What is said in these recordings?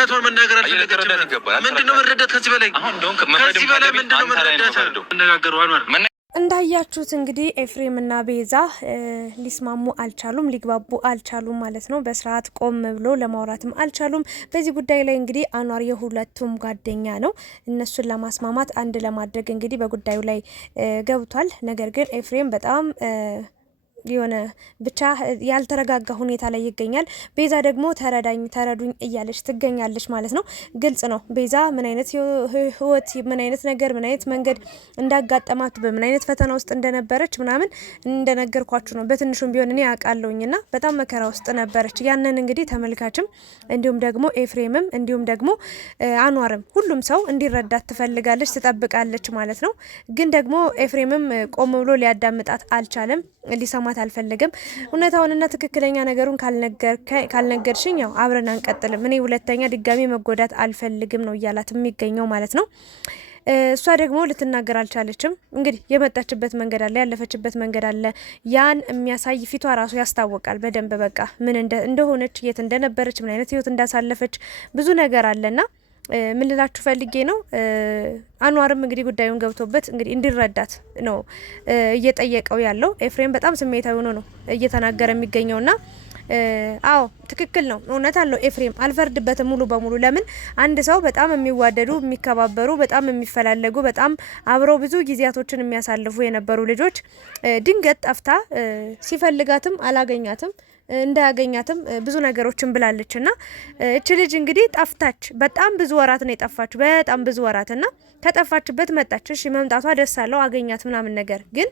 ምክንያቱም መናገር አልፈለገችም። ምንድነው መረዳት ከዚህ በላይ ምንድነው መረዳት አነጋገሩ አንዋር እንዳያችሁት እንግዲህ ኤፍሬም እና ቤዛ ሊስማሙ አልቻሉም፣ ሊግባቡ አልቻሉም ማለት ነው። በስርዓት ቆም ብሎ ለማውራትም አልቻሉም። በዚህ ጉዳይ ላይ እንግዲህ አንዋር የሁለቱም ጓደኛ ነው። እነሱን ለማስማማት አንድ ለማድረግ እንግዲህ በጉዳዩ ላይ ገብቷል። ነገር ግን ኤፍሬም በጣም የሆነ ብቻ ያልተረጋጋ ሁኔታ ላይ ይገኛል። ቤዛ ደግሞ ተረዱኝ እያለች ትገኛለች ማለት ነው። ግልጽ ነው ቤዛ ምን አይነት ህይወት ምን አይነት ነገር ምን አይነት መንገድ እንዳጋጠማት በምን አይነት ፈተና ውስጥ እንደነበረች ምናምን እንደነገርኳችሁ ነው። በትንሹም ቢሆን እኔ አውቃለሁኝና በጣም መከራ ውስጥ ነበረች። ያንን እንግዲህ ተመልካችም እንዲሁም ደግሞ ኤፍሬምም እንዲሁም ደግሞ አንዋርም ሁሉም ሰው እንዲረዳት ትፈልጋለች ትጠብቃለች ማለት ነው። ግን ደግሞ ኤፍሬምም ቆም ብሎ ሊያዳምጣት አልቻለም፣ ሊሰማት አልፈለገም። እውነታውንና ትክክለኛ ነገሩን ካልነገርሽኝ ያው አብረን አንቀጥልም፣ እኔ ሁለተኛ ድጋሚ መጎዳት አልፈልግም ነው እያላት የሚገኘው ማለት ነው። እሷ ደግሞ ልትናገር አልቻለችም። እንግዲህ የመጣችበት መንገድ አለ፣ ያለፈችበት መንገድ አለ። ያን የሚያሳይ ፊቷ ራሱ ያስታውቃል በደንብ በቃ ምን እንደሆነች የት እንደነበረች ምን አይነት ህይወት እንዳሳለፈች ብዙ ነገር አለና ምን ልላችሁ ፈልጌ ነው። አንዋርም እንግዲህ ጉዳዩን ገብቶበት እንግዲህ እንዲረዳት ነው እየጠየቀው ያለው። ኤፍሬም በጣም ስሜታዊ ሆኖ ነው እየተናገረ የሚገኘውና አዎ ትክክል ነው፣ እውነት አለው ኤፍሬም። አልፈርድበትም ሙሉ በሙሉ። ለምን አንድ ሰው በጣም የሚዋደዱ የሚከባበሩ በጣም የሚፈላለጉ በጣም አብረው ብዙ ጊዜያቶችን የሚያሳልፉ የነበሩ ልጆች ድንገት ጠፍታ ሲፈልጋትም አላገኛትም እንዳያገኛትም ብዙ ነገሮችን ብላለችና እቺ ልጅ እንግዲህ ጠፍታች። በጣም ብዙ ወራት ነው የጠፋች፣ በጣም ብዙ ወራትና ከጠፋችበት መጣች። እሺ መምጣቷ ደስ አለው፣ አገኛት ምናምን ነገር ግን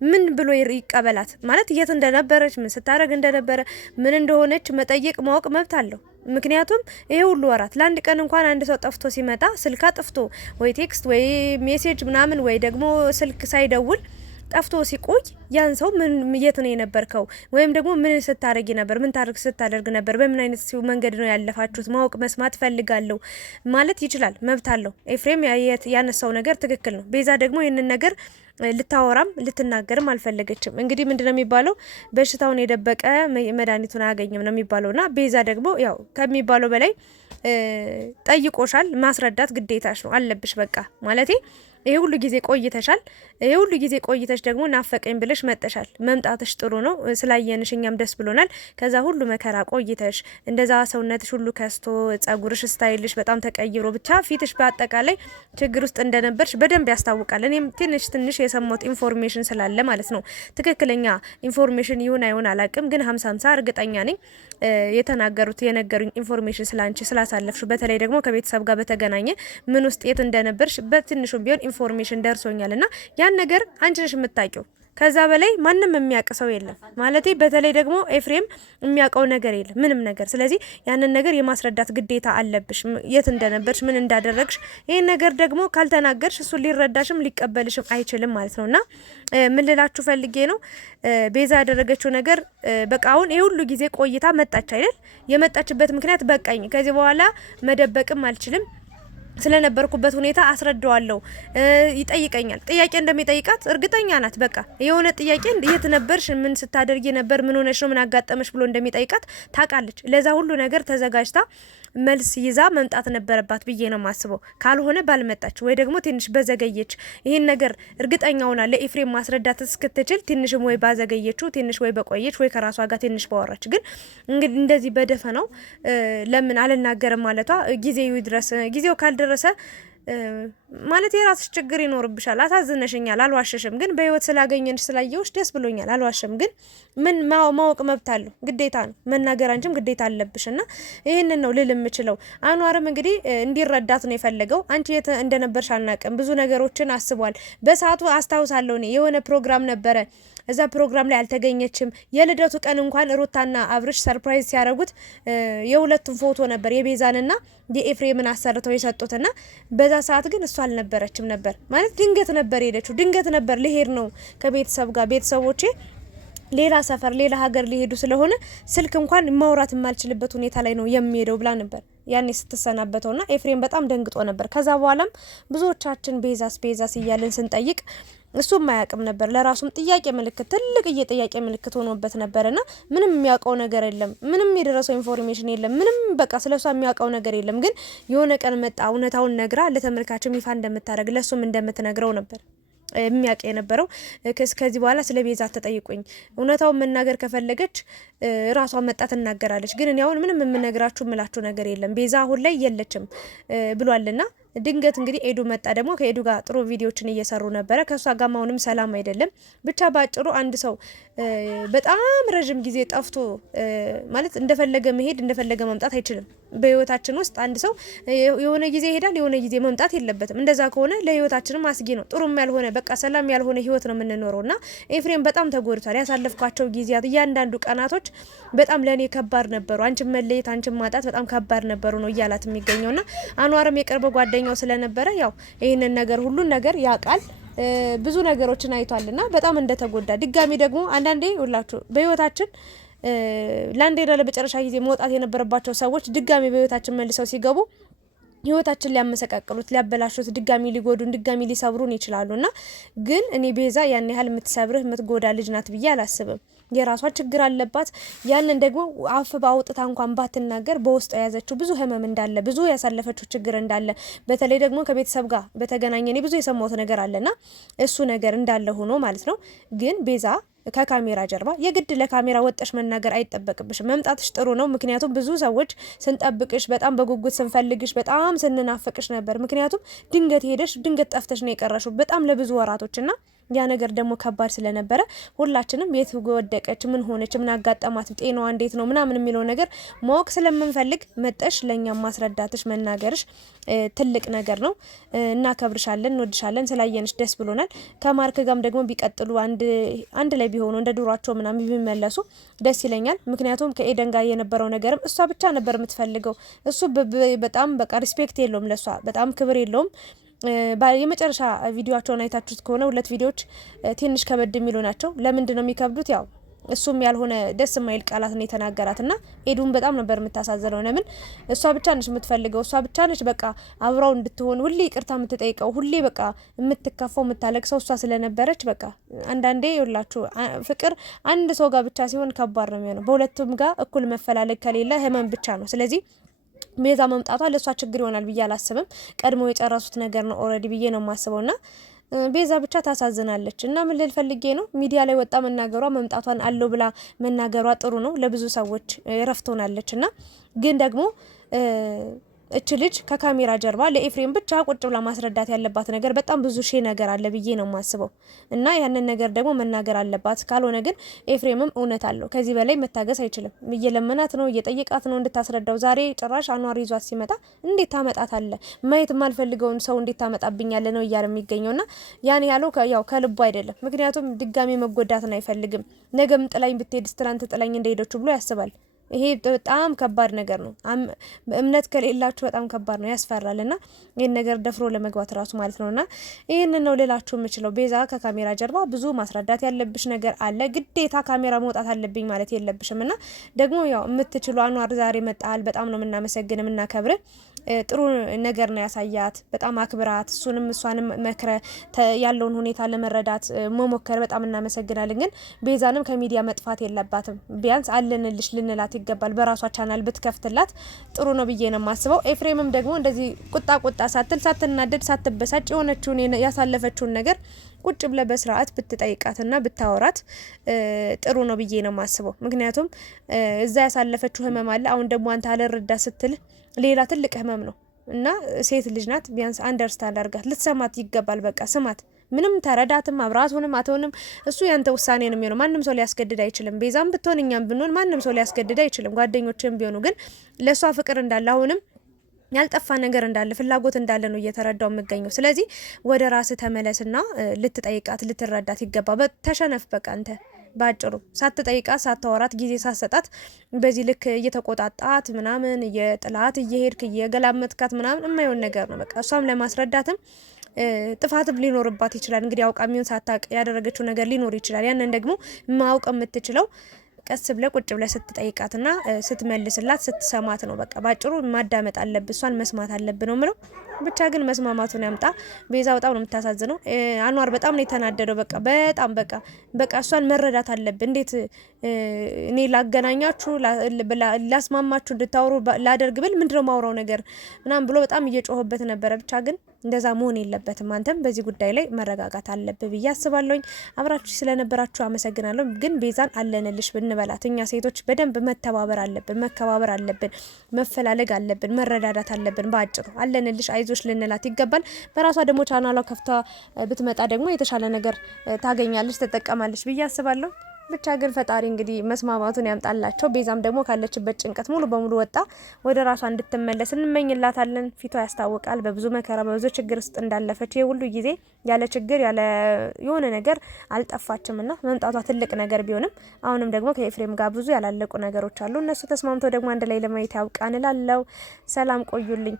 ምን ብሎ ይቀበላት ማለት የት እንደነበረች ምን ስታረግ እንደነበረ ምን እንደሆነች መጠየቅ ማወቅ መብት አለው። ምክንያቱም ይሄ ሁሉ ወራት ለአንድ ቀን እንኳን አንድ ሰው ጠፍቶ ሲመጣ ስልካ ጠፍቶ ወይ ቴክስት ወይ ሜሴጅ ምናምን ወይ ደግሞ ስልክ ሳይደውል ጠፍቶ ሲቆይ ያን ሰው ምን የት ነው የነበርከው ወይም ደግሞ ምን ስታረጊ ነበር ምን ስታደርግ ነበር በምን አይነት መንገድ ነው ያለፋችሁት ማወቅ መስማት ፈልጋለሁ ማለት ይችላል፣ መብት አለው። ኤፍሬም ያነሳው ነገር ትክክል ነው። ቤዛ ደግሞ ይህንን ነገር ልታወራም ልትናገርም አልፈለገችም። እንግዲህ ምንድነው የሚባለው በሽታውን የደበቀ መድኃኒቱን አያገኝም ነው የሚባለውና ቤዛ ደግሞ ያው ከሚባለው በላይ ጠይቆሻል፣ ማስረዳት ግዴታሽ ነው አለብሽ በቃ ማለቴ ይሄ ሁሉ ጊዜ ቆይተሻል። ይሄ ሁሉ ጊዜ ቆይተሽ ደግሞ ናፈቀኝ ብለሽ መጥተሻል። መምጣትሽ ጥሩ ነው፣ ስላየንሽ እኛም ደስ ብሎናል። ከዛ ሁሉ መከራ ቆይተሽ እንደዛ ሰውነትሽ ሁሉ ከስቶ ጸጉርሽ ስታይልሽ በጣም ተቀይሮ ብቻ ፊትሽ በአጠቃላይ ችግር ውስጥ እንደነበርሽ በደንብ ያስታውቃል። እኔም ትንሽ የሰማሁት ኢንፎርሜሽን ስላለ ማለት ነው። ትክክለኛ ኢንፎርሜሽን ይሁን አይሁን አላቅም፣ ግን 50-50 እርግጠኛ ነኝ የተናገሩት የነገሩኝ ኢንፎርሜሽን ስላንቺ ስላሳለፍሽ በተለይ ደግሞ ከቤተሰብ ጋር በተገናኘ ምን ውስጥ የት እንደነበርሽ በትንሹም ቢሆን ኢንፎርሜሽን ደርሶኛልና ያን ነገር አንቺ ነሽ የምታውቂው። ከዛ በላይ ማንም የሚያውቅ ሰው የለም ማለቴ በተለይ ደግሞ ኤፍሬም የሚያውቀው ነገር የለም ምንም ነገር። ስለዚህ ያንን ነገር የማስረዳት ግዴታ አለብሽ፣ የት እንደነበርሽ ምን እንዳደረግሽ። ይሄን ነገር ደግሞ ካልተናገርሽ እሱ ሊረዳሽም ሊቀበልሽም አይችልም ማለት ነውና ምን ልላችሁ ፈልጌ ነው ቤዛ ያደረገችው ነገር በቃ አሁን ይሄ ሁሉ ጊዜ ቆይታ መጣች አይደል? የመጣችበት ምክንያት በቃኝ፣ ከዚህ በኋላ መደበቅም አልችልም ስለነበርኩበት ሁኔታ አስረዳዋለሁ። ይጠይቀኛል፣ ጥያቄ እንደሚጠይቃት እርግጠኛ ናት። በቃ የሆነ ጥያቄ የት ነበርሽ፣ ምን ስታደርጊ ነበር፣ ምን ሆነሽ ነው፣ ምን አጋጠመሽ ብሎ እንደሚጠይቃት ታውቃለች። ለዛ ሁሉ ነገር ተዘጋጅታ መልስ ይዛ መምጣት ነበረባት ብዬ ነው ማስበው። ካልሆነ ባልመጣች ወይ ደግሞ ትንሽ በዘገየች ይሄን ነገር እርግጠኛ ሆና ለኤፍሬም ማስረዳት እስክትችል ትንሽም ወይ ባዘገየችው ትንሽ ወይ በቆየች ወይ ከራሷ ጋር ትንሽ ባወራች። ግን እንግዲህ እንደዚህ በደፈናው ለምን አልናገርም ማለቷ ጊዜው ይድረስ ጊዜው ካልደረሰ ማለት የራስሽ ችግር ይኖርብሻል። አሳዝነሽኛል፣ አልዋሸሽም። ግን በህይወት ስላገኘንሽ ስላየውሽ ደስ ብሎኛል፣ አልዋሸም። ግን ምን ማወቅ መብት አለው፣ ግዴታ ነው መናገር፣ አንቺም ግዴታ አለብሽና ይሄንን ነው ልል የምችለው። አንዋርም እንግዲህ እንዲረዳት ነው የፈለገው። አንቺ የት እንደነበርሽ አልናቀም፣ ብዙ ነገሮችን አስቧል። በሰዓቱ አስታውሳለሁ እኔ የሆነ ፕሮግራም ነበረ፣ እዛ ፕሮግራም ላይ አልተገኘችም። የልደቱ ቀን እንኳን ሩታና አብርሽ ሰርፕራይዝ ሲያደርጉት የሁለቱም ፎቶ ነበር የቤዛንና የኤፍሬምን አሰርተው የሰጡትና በዛ ሰዓት ግን እሷ አልነበረችም ነበር ማለት ድንገት ነበር ሄደችው። ድንገት ነበር ልሄድ ነው ከቤተሰብ ጋር ቤተሰቦቼ ሌላ ሰፈር ሌላ ሀገር ሊሄዱ ስለሆነ ስልክ እንኳን ማውራት የማልችልበት ሁኔታ ላይ ነው የሚሄደው ብላ ነበር ያኔ ስትሰናበተውና ኤፍሬም በጣም ደንግጦ ነበር። ከዛ በኋላም ብዙዎቻችን ቤዛስ እያልን ስንጠይቅ እሱም ማያቅም ነበር። ለራሱም ጥያቄ ምልክት ትልቅ ጥያቄ ምልክት ሆኖበት ነበርና ምንም የሚያውቀው ነገር የለም። ምንም የደረሰው ኢንፎርሜሽን የለም። ምንም በቃ ስለሷ የሚያውቀው ነገር የለም። ግን የሆነ ቀን መጣ እውነታውን ነግራ ለተመልካችም ይፋ እንደምታደርግ ለሱም እንደምትነግረው ነበር የሚያውቅ የነበረው። ከዚህ በኋላ ስለ ቤዛ ተጠይቁኝ እውነታውን መናገር ከፈለገች ራሷ መጣ ትናገራለች። ግን እኔ አሁን ምንም የምነግራችሁ ምላችሁ ነገር የለም ቤዛ አሁን ላይ የለችም ብሏልና ድንገት እንግዲህ ኤዱ መጣ። ደግሞ ከኤዱ ጋር ጥሩ ቪዲዮችን እየሰሩ ነበረ። ከሷ ጋር አሁንም ሰላም አይደለም። ብቻ ባጭሩ አንድ ሰው በጣም ረጅም ጊዜ ጠፍቶ ማለት እንደፈለገ መሄድ እንደፈለገ መምጣት አይችልም። በህይወታችን ውስጥ አንድ ሰው የሆነ ጊዜ ይሄዳል፣ የሆነ ጊዜ መምጣት የለበትም። እንደዛ ከሆነ ለህይወታችንም አስጊ ነው። ጥሩም ያልሆነ በቃ ሰላም ያልሆነ ህይወት ነው የምንኖረውና ኤፍሬም በጣም ተጎድቷል። ያሳለፍኳቸው ጊዜያት እያንዳንዱ ቀናቶች በጣም ለኔ ከባድ ነበሩ። አንቺን መለየት አንቺን ማጣት በጣም ከባድ ነበሩ ነው እያላት የሚገኘውና አንዋርም የቅርብ ጓደኛው ስለነበረ ያው ይሄንን ነገር ሁሉን ነገር ያውቃል። ብዙ ነገሮችን አይቷልና በጣም እንደተጎዳ ድጋሚ ደግሞ አንዳንዴ ሁላችሁ በህይወታችን ለአንዴና ለመጨረሻ ጊዜ መውጣት የነበረባቸው ሰዎች ድጋሚ በህይወታችን መልሰው ሲገቡ ህይወታችን ሊያመሰቃቅሉት ሊያበላሹት ድጋሚ ሊጎዱን ድጋሚ ሊሰብሩን ይችላሉና ግን እኔ ቤዛ ያን ያህል የምትሰብርህ የምትጎዳ ልጅ ናት ብዬ አላስብም። የራሷ ችግር አለባት። ያንን ደግሞ አፍ ባውጥታ እንኳን ባትናገር በውስጥ የያዘችው ብዙ ህመም እንዳለ ብዙ ያሳለፈችው ችግር እንዳለ በተለይ ደግሞ ከቤተሰብ ጋር በተገናኘ እኔ ብዙ የሰማሁት ነገር አለና እሱ ነገር እንዳለ ሆኖ ማለት ነው። ግን ቤዛ ከካሜራ ጀርባ የግድ ለካሜራ ወጥሽ መናገር አይጠበቅብሽ። መምጣትሽ ጥሩ ነው። ምክንያቱም ብዙ ሰዎች ስንጠብቅሽ በጣም በጉጉት ስንፈልግሽ በጣም ስንናፈቅሽ ነበር። ምክንያቱም ድንገት ሄደሽ ድንገት ጠፍተሽ ነው የቀረሽው በጣም ለብዙ ወራቶችና ያ ነገር ደግሞ ከባድ ስለነበረ ሁላችንም የት ወደቀች ምን ሆነች ምን አጋጠማት ጤናዋ እንዴት ነው ምናምን የሚለው ነገር ማወቅ ስለምንፈልግ መጠሽ ለኛ ማስረዳትሽ መናገርሽ ትልቅ ነገር ነው። እናከብርሻለን እንወድሻለን ስላየንሽ ደስ ብሎናል። ከማርክ ጋርም ደግሞ ቢቀጥሉ አንድ ላይ ቢሆኑ እንደ ዱሯቸው ምናምን ቢመለሱ ደስ ይለኛል። ምክንያቱም ከኤደን ጋር የነበረው ነገርም እሷ ብቻ ነበር የምትፈልገው። እሱ በጣም በቃ ሪስፔክት የለውም ለሷ በጣም ክብር የለውም። የመጨረሻ ቪዲዮአቸውን አይታችሁት ከሆነ ሁለት ቪዲዮዎች ትንሽ ከበድ የሚሉ ናቸው። ለምንድን ነው የሚከብዱት? ያው እሱም ያልሆነ ደስ የማይል ቃላት ነው የተናገራትና ኤዱን በጣም ነበር የምታሳዝነው። ለምን እሷ ብቻ ነች የምትፈልገው እሷ ብቻ ነች በቃ አብራው እንድትሆን ሁሌ ይቅርታ የምትጠይቀው ሁሌ በቃ የምትከፋው የምታለቅሰው እሷ ስለነበረች በቃ አንዳንዴ ይኸውላችሁ ፍቅር አንድ ሰው ጋር ብቻ ሲሆን ከባድ ነው የሚሆነው። በሁለቱም ጋር እኩል መፈላለግ ከሌለ ህመም ብቻ ነው። ስለዚህ ቤዛ መምጣቷ ለሷ ችግር ይሆናል ብዬ አላስብም። ቀድሞ የጨረሱት ነገር ነው ኦሬዲ ብዬ ነው የማስበውና ቤዛ ብቻ ታሳዝናለች። እና ምን ልል ፈልጌ ነው ሚዲያ ላይ ወጣ መናገሯ መምጣቷን አለው ብላ መናገሯ ጥሩ ነው። ለብዙ ሰዎች ረፍቶናለችና ግን ደግሞ እች ልጅ ከካሜራ ጀርባ ለኤፍሬም ብቻ ቁጭ ብላ ማስረዳት ያለባት ነገር በጣም ብዙ ሺህ ነገር አለ ብዬ ነው የማስበው እና ያንን ነገር ደግሞ መናገር አለባት። ካልሆነ ግን ኤፍሬምም እውነት አለው ከዚህ በላይ መታገስ አይችልም። እየለመናት ነው እየጠየቃት ነው እንድታስረዳው። ዛሬ ጭራሽ አንዋር ይዟት ሲመጣ እንዴት ታመጣታለ ማየት የማልፈልገውን ሰው እንዴት ታመጣብኛለ ነው እያለ የሚገኘውና ያን ያለው ያው ከልቡ አይደለም። ምክንያቱም ድጋሚ መጎዳትን አይፈልግም። ነገም ጥላኝ ብትሄድ ትላንት ጥላኝ እንደሄደች ብሎ ያስባል። ይሄ በጣም ከባድ ነገር ነው። እምነት ከሌላችሁ በጣም ከባድ ነው ያስፈራልና ይሄን ነገር ደፍሮ ለመግባት ራሱ ማለት ነውና ይሄን ነው ልላችሁ የምችለው። ቤዛ ከካሜራ ጀርባ ብዙ ማስረዳት ያለብሽ ነገር አለ። ግዴታ ካሜራ መውጣት አለብኝ ማለት የለብሽምና ደግሞ ያው የምትችሉ አንዋር ዛሬ መጣል በጣም ነው የምናመሰግን የምናከብር። ጥሩ ነገር ነው ያሳያት። በጣም አክብራት እሷንም መክረ ያለውን ሁኔታ ለመረዳት መሞከር በጣም እናመሰግናለን። ግን ቤዛንም ከሚዲያ መጥፋት የለባትም። ቢያንስ አለንልሽ ልንላት ይገባል። በራሷ ቻናል ብትከፍትላት ጥሩ ነው ብዬ ነው የማስበው። ኤፍሬምም ደግሞ እንደዚህ ቁጣ ሳትል ሳትናደድ ሳትበሳጭ የሆነችውን ያሳለፈችውን ነገር ቁጭ ብለ በስርዓት ብትጠይቃትና ብታወራት ጥሩ ነው ብዬ ነው የማስበው። ምክንያቱም እዛ ያሳለፈችው ህመም አለ። አሁን ደግሞ አንተ አልረዳ ስትል ሌላ ትልቅ ህመም ነው እና ሴት ልጅ ናት። ቢያንስ አንደርስታንድ አድርጋት ልትሰማት ይገባል። በቃ ስማት። ምንም ተረዳትም አብራቱንም አትሆንም እሱ ያንተ ውሳኔ ነው የሚሆነው። ማንም ሰው ሊያስገድድ አይችልም። ቤዛም ብትሆን እኛም ብንሆን ማንም ሰው ሊያስገድድ አይችልም። ጓደኞችም ቢሆኑ ግን ለሷ ፍቅር እንዳለ አሁንም ያልጠፋ ነገር እንዳለ ፍላጎት እንዳለ ነው እየተረዳው የምገኘው። ስለዚህ ወደ ራስ ተመለስና ልትጠይቃት ልትረዳት ይገባ። ተሸነፍ በቃ አንተ ባጭሩ ሳትጠይቃት ሳታወራት ጊዜ ሳትሰጣት በዚህ ልክ እየተቆጣጣት ምናምን የጥላት እየሄድክ እየገላመጥካት ምናምን የማይሆን ነገር ነው። በቃ እሷም ለማስረዳትም ጥፋትም ሊኖርባት ይችላል። እንግዲህ አውቃሚውን ሳታቅ ያደረገችው ነገር ሊኖር ይችላል። ያንን ደግሞ ማወቅ የምትችለው ቀስ ብለ ቁጭ ብለ ስትጠይቃትና ስትመልስላት ስትሰማት ነው። በቃ ባጭሩ ማዳመጥ አለብ እሷን መስማት አለብ ነው ምለው። ብቻ ግን መስማማቱን ያምጣ። ቤዛ በጣም ነው የምታሳዝነው። አንዋር በጣም ነው የተናደደው። በቃ እሷን መረዳት አለብን። እንዴት እኔ ላገናኛችሁ ላስማማችሁ እንድታወሩ ላደርግ ብል ምንድነው ማውራው ነገር ምናምን ብሎ በጣም እየጮህበት ነበረ። ብቻ ግን እንደዛ መሆን የለበትም። አንተም በዚህ ጉዳይ ላይ መረጋጋት አለብህ ብዬ አስባለሁኝ። አብራችሁ ስለነበራችሁ አመሰግናለሁ። ግን ቤዛን አለንልሽ ብንበላት እኛ ሴቶች በደንብ መተባበር አለብን፣ መከባበር አለብን፣ መፈላለግ አለብን፣ መረዳዳት አለብን። በአጭሩ አለንልሽ አይዞሽ ልንላት ይገባል። በራሷ ደግሞ ቻናሏ ከፍታ ብትመጣ ደግሞ የተሻለ ነገር ታገኛለች፣ ትጠቀማለች ብዬ አስባለሁ። ብቻ ግን ፈጣሪ እንግዲህ መስማማቱን ያምጣላቸው። ቤዛም ደግሞ ካለችበት ጭንቀት ሙሉ በሙሉ ወጣ ወደ ራሷ እንድትመለስ እንመኝላታለን። ፊቷ ያስታውቃል በብዙ መከራ በብዙ ችግር ውስጥ እንዳለፈች። የሁሉ ጊዜ ያለ ችግር ያለ የሆነ ነገር አልጠፋችምና መምጣቷ ትልቅ ነገር ቢሆንም አሁንም ደግሞ ከኤፍሬም ጋር ብዙ ያላለቁ ነገሮች አሉ። እነሱ ተስማምተው ደግሞ አንድ ላይ ለማየት ያውቃን እላለሁ። ሰላም ቆዩልኝ።